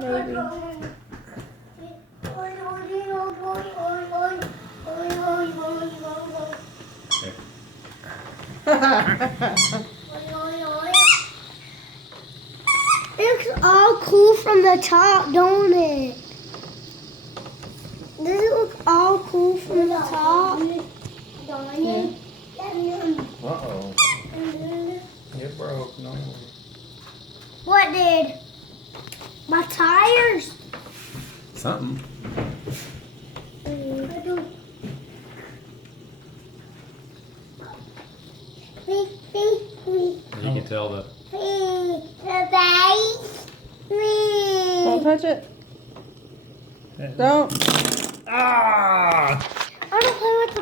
Maybe. It looks all cool from the top, don't it? Does it look all cool from the top? Yeah. Uh-oh. It broke. No. What did? My tires? Something. You can tell the Don't touch it. Don't. Ah! I don't play with the